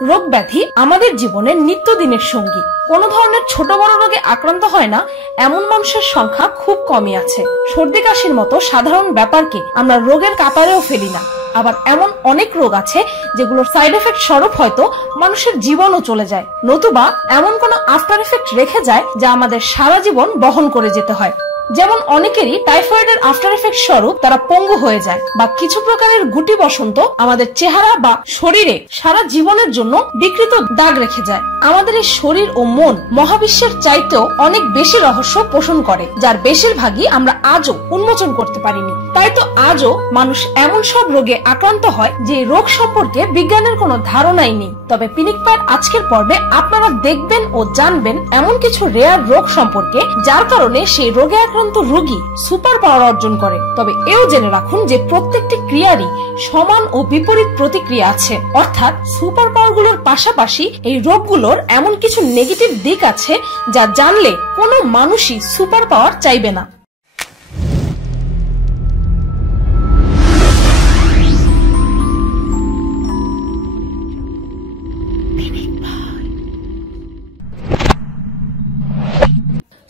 রোগ ব্যাধি আমাদের জীবনের নিত্যদিনের সঙ্গী। কোনো ধরনের ছোট বড় রোগে আক্রান্ত হয় না এমন মানুষের সংখ্যা খুব কমই আছে। সর্দি কাশির মতো সাধারণ ব্যাপারকে আমরা রোগের কাতারেও ফেলি না। আবার এমন অনেক রোগ আছে যেগুলোর সাইড এফেক্ট স্বরূপ হয়তো মানুষের জীবনও চলে যায়, নতুবা এমন কোনো আফটার এফেক্ট রেখে যায় যা আমাদের সারা জীবন বহন করে যেতে হয়। যেমন অনেকেরই টাইফয়েডের আফটার এফেক্ট স্বরূপ তারা পঙ্গু হয়ে যায়, বা কিছু প্রকারের গুটি বসন্ত আমাদের চেহারা বা শরীরে সারা জীবনের জন্য বিকৃত দাগ রেখে যায়। আমাদের এই শরীর ও মন মহাবিশ্বের চাইতেও অনেক বেশি রহস্য পোষণ করে, যার বেশিরভাগই আমরা আজও উন্মোচন করতে পারিনি। তাই তো আজও মানুষ এমন সব রোগে আক্রান্ত হয় যে রোগ সম্পর্কে বিজ্ঞানের কোনো ধারণাই নেই। তবে পিনিক পায়ের আজকের পর্বে আপনারা দেখবেন ও জানবেন এমন কিছু রেয়ার রোগ সম্পর্কে যার কারণে সেই রোগে আক্রান্ত রোগী সুপার পাওয়ার অর্জন করে। তবে এও জেনে রাখুন যে প্রত্যেকটি ক্রিয়ারই সমান ও বিপরীত প্রতিক্রিয়া আছে, অর্থাৎ সুপার পাওয়ারগুলোর পাশাপাশি এই রোগগুলোর এমন কিছু নেগেটিভ দিক আছে যা জানলে কোনো মানুষই সুপার পাওয়ার চাইবে না।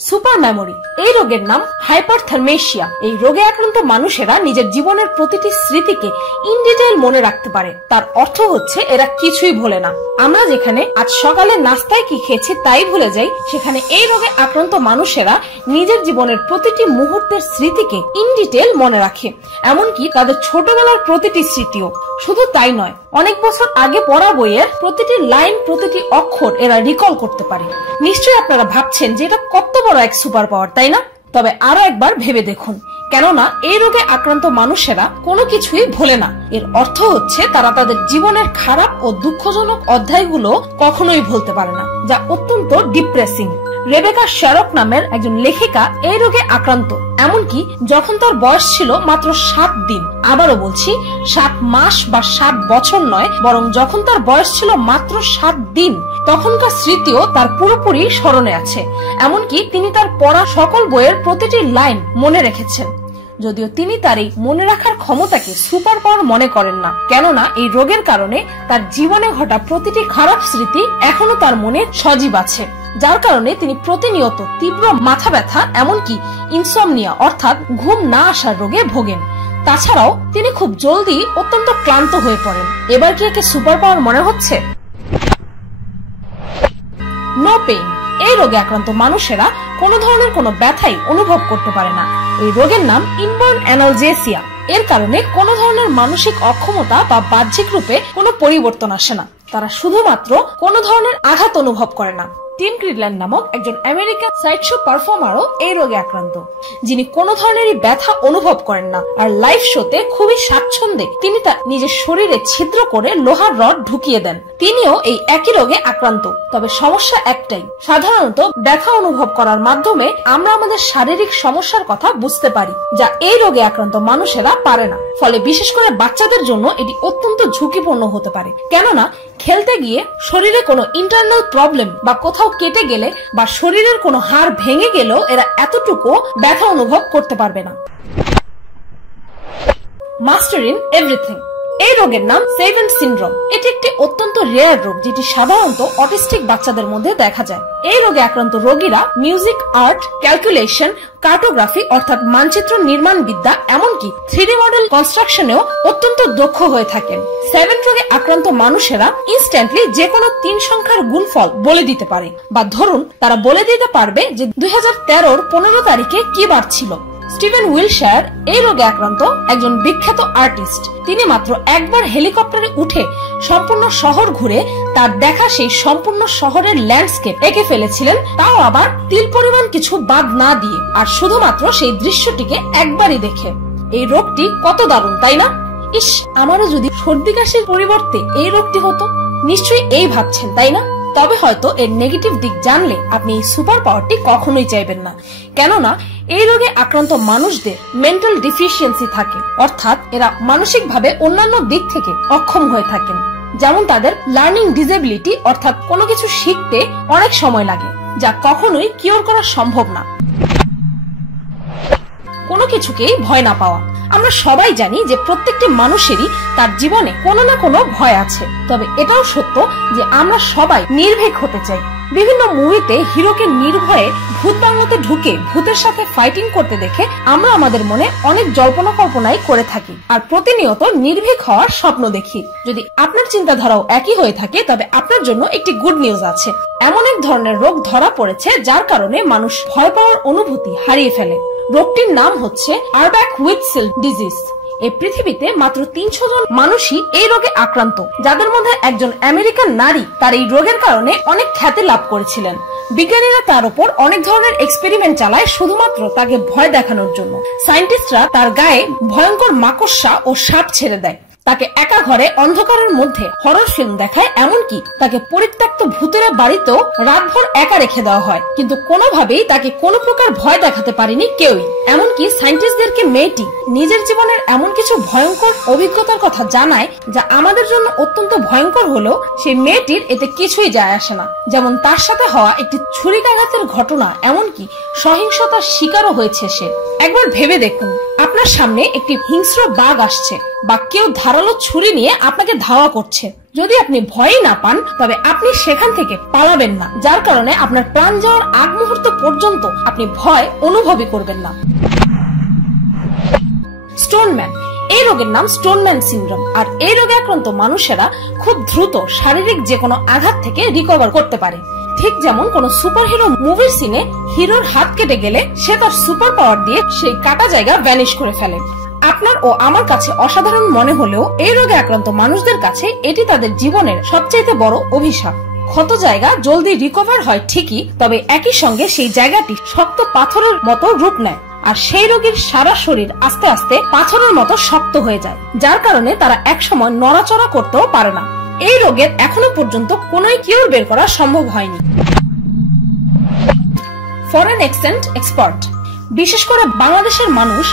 সুপার মেমোরি এই রোগের নাম হাইপারথার্মেশিয়া। এই রোগে আক্রান্ত মানুষেরা নিজের জীবনের প্রতিটি স্মৃতিকে ইন ডিটেইল মনে রাখতে পারে। তার অর্থ হচ্ছে এরা কিছুই ভোলে না। আমরা যেখানে আজ সকালে নাস্তায় কি খেয়েছি তাই ভুলে যাই, সেখানে এই রোগে আক্রান্ত মানুষেরা নিজের জীবনের প্রতিটি মুহূর্তের স্মৃতিকে ইন ডিটেইল মনে রাখে, এমনকি তাদের ছোটবেলার প্রতিটি স্মৃতিও। শুধু তাই নয়, অনেক বছর আগে পড়া বইয়ের প্রতিটি লাইন, প্রতিটি অক্ষর এরা রিকল করতে পারে। নিশ্চয়ই আপনারা ভাবছেন যে এটা কত বড় এক সুপার পাওয়ার, তাই না? তবে আরো একবার ভেবে দেখুন, কেননা এই রোগে আক্রান্ত মানুষেরা কোনো কিছুই ভোলে না। এর অর্থ হচ্ছে তারা তাদের জীবনের খারাপ ও দুঃখজনক অধ্যায়গুলো কখনোই ভুলতে পারে না, যা অত্যন্ত ডিপ্রেসিং। রেবেকা শ্যারক নামের একজন লেখিকা এই রোগে আক্রান্ত, এমনকি যখন তার বয়স ছিল মাত্র 7 দিন। আবারও বলছি, 7 মাস বা 7 বছর নয়, বরং যখন তার বয়স ছিল মাত্র 7 দিন, তখনকার স্মৃতিও তার পুরোপুরি স্মরণে আছে। এমনকি তিনি তার পড়া সকল বইয়ের প্রতিটি লাইন মনে রেখেছেন, যদিও তিনি তার এই মনে রাখার ক্ষমতাকে সুপার পাওয়ার মনে করেন না, কেননা এই রোগের কারণে তার জীবনে ঘটা প্রতিটি খারাপ স্মৃতি এখনো তার মনে সজীব আছে, যার কারণে তিনি প্রতিনিয়ত তীব্র মাথা ব্যথা, এমনকি ইনসমনিয়া অর্থাৎ ঘুম না আসার রোগে ভোগেন। তাছাড়াও তিনি খুব জলদি অত্যন্ত ক্লান্ত হয়ে পড়েন। এবার কি একে সুপার পাওয়ার মনে হচ্ছে? নো পেইন এই রোগে আক্রান্ত মানুষেরা কোনো ধরনের কোনো ব্যথাই অনুভব করতে পারে না। এই রোগের নাম ইনবর্ন অ্যানালজেসিয়া। এর কারণে কোনো ধরনের মানসিক অক্ষমতা বা বাহ্যিক রূপে কোনো পরিবর্তন আসে না। তারা শুধুমাত্র কোনো ধরনের আঘাত অনুভব করে না। টিম ক্রিডল্যান্ড নামক একজন আমেরিকান সাইড শো পারফর্মারও এই রোগে আক্রান্ত, যিনি কোনো ধরনেরই ব্যথা অনুভব করেন না, আর লাইভ শোতে খুবই স্বাচ্ছন্দ্যে তিনি তার নিজের শরীরে ছিদ্র করে লোহার রড ঢুকিয়ে দেন। তিনিও এই একই রোগে আক্রান্ত। তবে সমস্যা একটাই, সাধারণত ব্যথা অনুভব করার মাধ্যমে আমরা আমাদের শারীরিক সমস্যার কথা বুঝতে পারি, যা এই রোগে আক্রান্ত মানুষেরা পারে না। ফলে বিশেষ করে বাচ্চাদের জন্য এটি অত্যন্ত ঝুঁকিপূর্ণ হতে পারে, কেননা খেলতে গিয়ে শরীরে কোনো ইন্টারনাল প্রবলেম বা কোথাও কেটে গেলে বা শরীরের কোনো হাড় ভেঙে গেলেও এরা এতটুকু ব্যথা অনুভব করতে পারবে না। মাস্টার ইন এভরিথিং এই রোগের নাম সেভেন সিনড্রোম। এটি একটি অত্যন্ত রেয়ার রোগ, যেটি সাধারণত অটিস্টিক বাচ্চাদের মধ্যে দেখা যায়। এই রোগে আক্রান্ত রোগীরা মিউজিক, আর্ট, ক্যালকুলেশন, কার্টোগ্রাফি অর্থাৎ মানচিত্র নির্মাণ বিদ্যা, এমনকি 3D মডেল কনস্ট্রাকশনেও অত্যন্ত দক্ষ হয়ে থাকেন। 7 রোগে আক্রান্ত মানুষেরা ইনস্ট্যান্টলি যে কোনো 3 সংখ্যার গুণফল বলে দিতে পারে, বা ধরুন তারা বলে দিতে পারবে যে 2013-র 15 তারিখে কি বার ছিল। স্টিভেন উইলশায়ার এই রোগে আক্রান্ত একজন বিখ্যাত আর্টিস্ট। তিনি মাত্র একবার হেলিকপ্টারে উঠে সম্পূর্ণ শহর ঘুরে তার দেখা সেই সম্পূর্ণ শহরের ল্যান্ডস্কেপ এঁকে ফেলেছিলেন, তাও আবার তিল পরিমাণ কিছু বাদ না দিয়ে, আর শুধুমাত্র সেই দৃশ্যটিকে একবারই দেখে। এই রোগটি কত দারুণ, তাই না? ইস, আমারও যদি সর্দি কাশির পরিবর্তে এই রোগটি হতো। নিশ্চয়ই এই ভাবছেন, তাই না? তবে হয়তো এর নেগেটিভ দিক জানলে আপনি এই সুপার পাওয়ারটি কখনোই চাইবেন না, কেননা এই রোগে আক্রান্ত মানুষদের মেন্টাল ডিফিসিয়েন্সি থাকে, অর্থাৎ এরা মানসিকভাবে অন্যান্য দিক থেকে অক্ষম হয়ে থাকেন। যেমন তাদের লার্নিং ডিসেবিলিটি, অর্থাৎ কোনো কিছু শিখতে অনেক সময় লাগে, যা কখনোই কিওর করা সম্ভব না। কোনো কিছুকেই ভয় না পাওয়া, আমরা সবাই জানি যে প্রত্যেকটি মানুষেরই তার জীবনে কোনো না কোনো ভয় আছে, তবে এটাও সত্য যে আমরা সবাই নির্ভীক হতে চাই। বিভিন্ন মুভিতে হিরোকে নির্ভয়ে ভূত বাংলোতে ঢুকে ভূতের সাথে ফাইটিং করতে দেখে আমরা আমাদের মনে অনেক জল্পনা কল্পনাই করে থাকি আর প্রতিনিয়ত নির্ভীক হওয়ার স্বপ্ন দেখি। যদি আপনার চিন্তাধারাও একই হয়ে থাকে তবে আপনার জন্য একটি গুড নিউজ আছে। এমন এক ধরনের রোগ ধরা পড়েছে যার কারণে মানুষ ভয় পাওয়ার অনুভূতি হারিয়ে ফেলে। রোগটির নাম হচ্ছে আরব্যাক-হুইটসেল ডিজিজ। এই পৃথিবীতে মাত্র 300 জন মানুষই এই রোগে আক্রান্ত, যাদের মধ্যে একজন আমেরিকান নারী তার এই রোগের কারণে অনেক খ্যাতি লাভ করেছিলেন। বিজ্ঞানীরা তার উপর অনেক ধরনের এক্সপেরিমেন্ট চালায় শুধুমাত্র তাকে ভয় দেখানোর জন্য। সায়েন্টিস্টরা তার গায়ে ভয়ঙ্কর মাকড়সা ও সাপ ছেড়ে দেয়, তাকে একা ঘরে অন্ধকারের মধ্যে হরর ফিল্ম দেখায়, এমনকি তাকে পরিত্যক্ত ভূতেরা বাড়িতেও রাতভর একা রেখে দেওয়া হয়, কিন্তু কোনোভাবেই তাকে কোনো প্রকার ভয় দেখাতে পারেনি কেউই। এমনকি সায়েন্টিস্টদেরকে মেয়েটি নিজের জীবনের এমন কিছু ভয়ঙ্কর অভিজ্ঞতার কথা জানায় যা আমাদের জন্য অত্যন্ত ভয়ঙ্কর হলেও সেই মেয়েটির এতে কিছুই যায় আসে না। যেমন তার সাথে হওয়া একটি ছুরিকাঘাতের ঘটনা, এমনকি সহিংসতার শিকারও হয়েছে সে। একবার ভেবে দেখুন, আপনার সামনে একটি হিংস্র বাঘ আসছে বা কেউ ধারালো ছুরি নিয়ে আপনাকে ধাওয়া করছে। যদি আপনি ভয়ই না পান তবে আপনি সেখান থেকে পালাবেন না, যার কারণে আপনার প্রাণ যাওয়ার আগ মুহূর্ত পর্যন্ত আপনি ভয় অনুভবই করবেন না। স্টোনম্যান, এই রোগের নাম স্টোনম্যান সিনড্রোম, আর এই রোগে আক্রান্ত মানুষেরা খুব দ্রুত শারীরিক যে কোনো আঘাত থেকে রিকভার করতে পারে। ঠিক যেমন কোন সুপারহিরো মুভির সিনে হিরোর হাত কেটে গেলে সে তার সুপার পাওয়ার দিয়ে সেই কাটা জায়গা ভ্যানিশ করে ফেলে। আপনার ও আমার কাছে অসাধারণ মনে হলেও এই রোগে আক্রান্ত মানুষদের কাছে এটি তাদের জীবনের সবচেয়ে বড় অভিশাপ। ক্ষত জায়গা জলদি রিকভার হয় ঠিকই, তবে একই সঙ্গে সেই জায়গাটি শক্ত পাথরের মতো রূপ নেয় আর সেই রোগীর সারা শরীর আস্তে আস্তে পাথরের মতো শক্ত হয়ে যায়, যার কারণে তারা একসময় নড়াচড়া করতেও পারে না। এই রোগের এখনো পর্যন্ত কোনোই কিউর বের করা সম্ভব হয়নি। ফরেন অ্যাকসেন্ট এক্সপার্ট, বিশেষ করে বাংলাদেশের মানুষ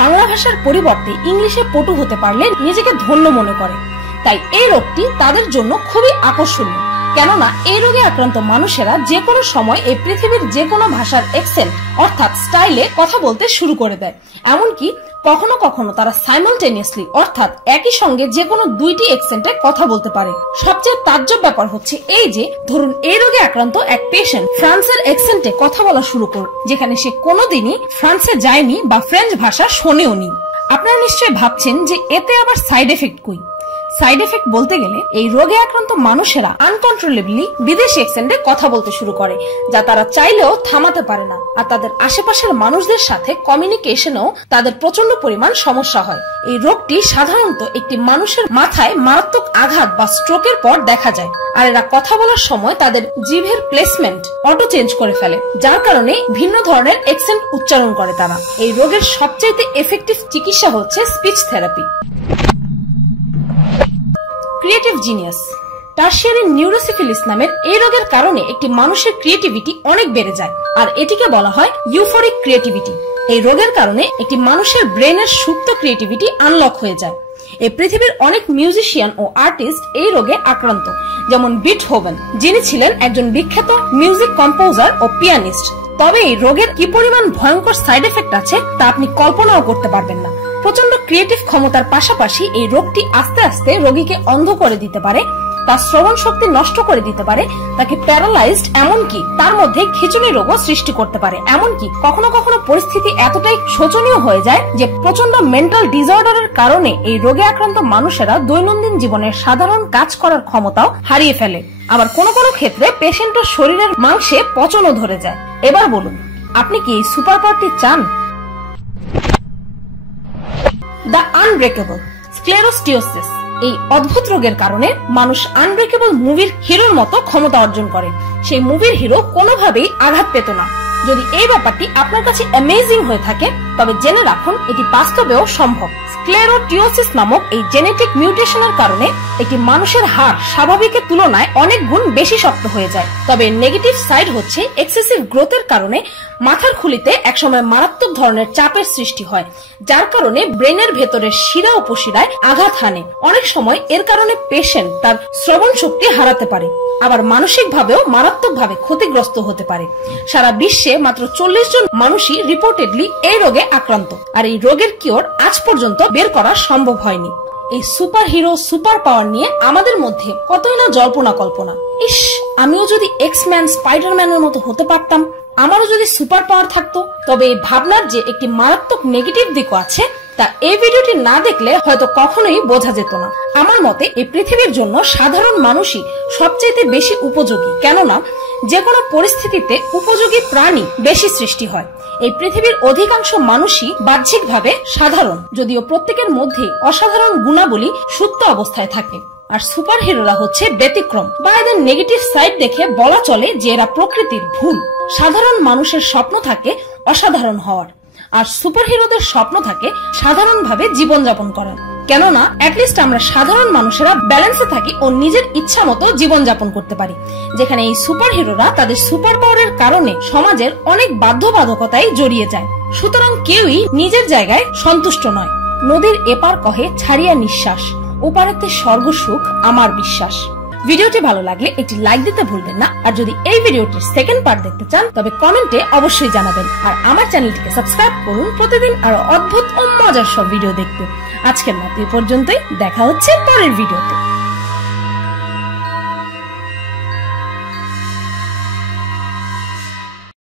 বাংলা ভাষার পরিবর্তে ইংলিশে পটু হতে পারলে নিজেকে ধন্য মনে করে, তাই এই রোগটি তাদের জন্য খুবই আকর্ষণীয়। কেননা এই রোগে আক্রান্ত মানুষেরা যে কোনো সময় এই পৃথিবীর যে কোনো ভাষার এক্সেন্ট অর্থাৎ স্টাইলে কথা বলতে শুরু করে দেয়। এমনকি কখনো কখনো তারা সাইমালটেনিয়াসলি অর্থাৎ একই সঙ্গে যে কোনো দুইটি এক্সেন্টে কথা বলতে পারে। সবচেয়ে তাজ্জব ব্যাপার হচ্ছে এই যে ধরুন এই রোগে আক্রান্ত এক পেশেন্ট ফ্রান্সের এক্সেন্টে কথা বলা শুরু করল, যেখানে সে কোনোদিনই ফ্রান্সে যায়নি বা ফ্রেঞ্চ ভাষা শোনেওনি। আপনারা নিশ্চয়ই ভাবছেন যে এতে আবার সাইড এফেক্ট কই। সাইড এফেক্ট বলতে গেলে এই রোগে আক্রান্ত মানুষেরা আনকন্ট্রোলেবলি বিদেশি অ্যাকসেন্টে কথা বলতে শুরু করে, যা তারা চাইলেও থামাতে পারে না, আর তাদের আশেপাশের মানুষদের সাথে কমিউনিকেশনেও তাদের প্রচন্ড পরিমাণ সমস্যা হয়। এই রোগটি সাধারণত একটি মানুষের মাথায় মারাত্মক আঘাত বা স্ট্রোকের পর দেখা যায়, আর এরা কথা বলার সময় তাদের জিভের প্লেসমেন্ট অটো চেঞ্জ করে ফেলে, যার কারণে ভিন্ন ধরনের অ্যাকসেন্ট উচ্চারণ করে তারা। এই রোগের সবচেয়ে এফেক্টিভ চিকিৎসা হচ্ছে speech therapy. Creative genius, tertiary neurosyphilis নামের এই রোগের কারণে একটি মানুষের ক্রিয়েটিভিটি অনেক বেড়ে যায়, আর এটিকে বলা হয় ইউফোরিক ক্রিয়েটিভিটি। এই রোগের কারণে একটি মানুষের ব্রেনের সুপ্ত ক্রিয়েটিভিটি আনলক হয়ে যায়। এই পৃথিবীর অনেক মিউজিশিয়ান ও আর্টিস্ট এই রোগে আক্রান্ত, যেমন বিটহোভেন, যিনি ছিলেন একজন বিখ্যাত মিউজিক কম্পোজার ও পিয়ানিস্ট। তবে এই রোগের কি পরিমাণ ভয়ঙ্কর সাইড এফেক্ট আছে তা আপনি কল্পনাও করতে পারবেন না। প্রচন্ড ক্রিয়েটিভ ক্ষমতার পাশাপাশি এই রোগটি আস্তে আস্তে রোগীকে অন্ধ করে দিতে পারে, তার শ্রবণ শক্তি নষ্ট করে দিতে পারে, তাকে প্যারালাইজড, এমনকি তার মধ্যে খিঁচুনি রোগও সৃষ্টি করতে পারে। এমনকি কখনো কখনো পরিস্থিতি এতটাই শোচনীয় হয়ে যায় যে প্রচন্ড মেন্টাল ডিসঅর্ডারের কারণে এই রোগে আক্রান্ত মানুষেরা দৈনন্দিন জীবনের সাধারণ কাজ করার ক্ষমতাও হারিয়ে ফেলে। আবার কোনো কোনো ক্ষেত্রে পেশেন্টের শরীরের মাংসে পচনও ধরে যায়। এবার বলুন, আপনি কি এই সুপার পাওয়ারটি চান? দ্য আনব্রেকেবল স্ক্লেরোস্টিওসিস, এই অদ্ভুত রোগের কারণে মানুষ আনব্রেকেবল মুভির হিরোর মতো ক্ষমতা অর্জন করে। সেই মুভির হিরো কোনোভাবেই আঘাত পেত না। যদি এই ব্যাপারটি আপনার কাছে অ্যামেজিং হয়ে থাকে তবে জেনে রাখুন এটি বাস্তবেও সম্ভব। স্ক্লেরোটিওসিস নামক এই জেনেটিক মিউটেশনের কারণে একটি মানুষের হাড় স্বাভাবিকের তুলনায় অনেক গুণ বেশি শক্ত হয়ে যায়। তবে নেগেটিভ সাইড হচ্ছে এক্সেসিভ গ্রোথের কারণে মাথার খুলিতে একসময় মারাত্মক ধরনের চাপের সৃষ্টি হয়, যার কারণে ব্রেনের ভেতরের শিরা উপশিরায় আঘাত হানে। অনেক সময় এর কারণে পেশেন্ট তার শ্রবণ শক্তি হারাতে পারে, আবার মানসিকভাবেও মারাত্মকভাবে ক্ষতিগ্রস্ত হতে পারে। সারা বিশ্বে মাত্র 40 জন মানুষই রিপোর্টেডলি এই রোগে আক্রান্ত, আর এই রোগের কিওর আজ পর্যন্ত বের করা সম্ভব হয়নি। এই সুপার হিরো সুপার পাওয়ার নিয়ে আমাদের মধ্যে কতই না জল্পনা কল্পনা। ইস, আমিও যদি এক্সম্যান স্পাইডারম্যানের মতো হতে পারতাম, আমারও যদি সুপার পাওয়ার থাকতো। তবে এই ভাবনার যে একটি মারাত্মক নেগেটিভ দিকও আছে, তা এই ভিডিওটি না দেখলে হয়তো কখনোই বোঝা যেত না। আমার মতে এই পৃথিবীর জন্য সাধারণ মানুষই সবচেয়ে বেশি উপযোগী, কেননা যে কোনো পরিস্থিতিতে উপযোগী প্রাণী বেশি সৃষ্টি হয়। এই পৃথিবীর অধিকাংশ মানুষই বাহ্যিকভাবে সাধারণ, যদিও প্রত্যেকের মধ্যে অসাধারণ গুণাবলী সুপ্ত অবস্থায় থাকে। আর সুপার হিরোরা হচ্ছে ব্যতিক্রম, বা এদের নেগেটিভ সাইড দেখে বলা চলে যে এরা প্রকৃতির ভুল। সাধারণ মানুষের স্বপ্ন থাকে অসাধারণ হওয়ার, আর সুপার হিরোদের স্বপ্ন থাকে সাধারণভাবে জীবনযাপন করার। কেননা অ্যাটলিস্ট আমরা সাধারণ মানুষেরা ব্যালেন্সে থাকি ও নিজের ইচ্ছা মতো জীবনযাপন করতে পারি, যেখানে এই সুপার হিরোরা তাদের সুপার পাওয়ারের কারণে সমাজের অনেক বাধ্যবাধকতায় জড়িয়ে যায়। সুতরাং কেউই নিজের জায়গায় সন্তুষ্ট নয়। নদীর এপার কহে ছাড়িয়া নিঃশ্বাস, ওপারেতে স্বর্গসুখ আমার বিশ্বাস। ভিডিওটি ভালো লাগলে একটি লাইক দিতে ভুলবেন না, আর যদি এই ভিডিওটির সেকেন্ড পার্ট দেখতে চান তবে কমেন্টে অবশ্যই জানাবেন। আর আমার চ্যানেলটিকে সাবস্ক্রাইব করুন প্রতিদিন আরো অদ্ভুত ও মজার সব ভিডিও দেখতে। আজকের মতো এই পর্যন্তই, দেখা হচ্ছে পরের ভিডিওতে।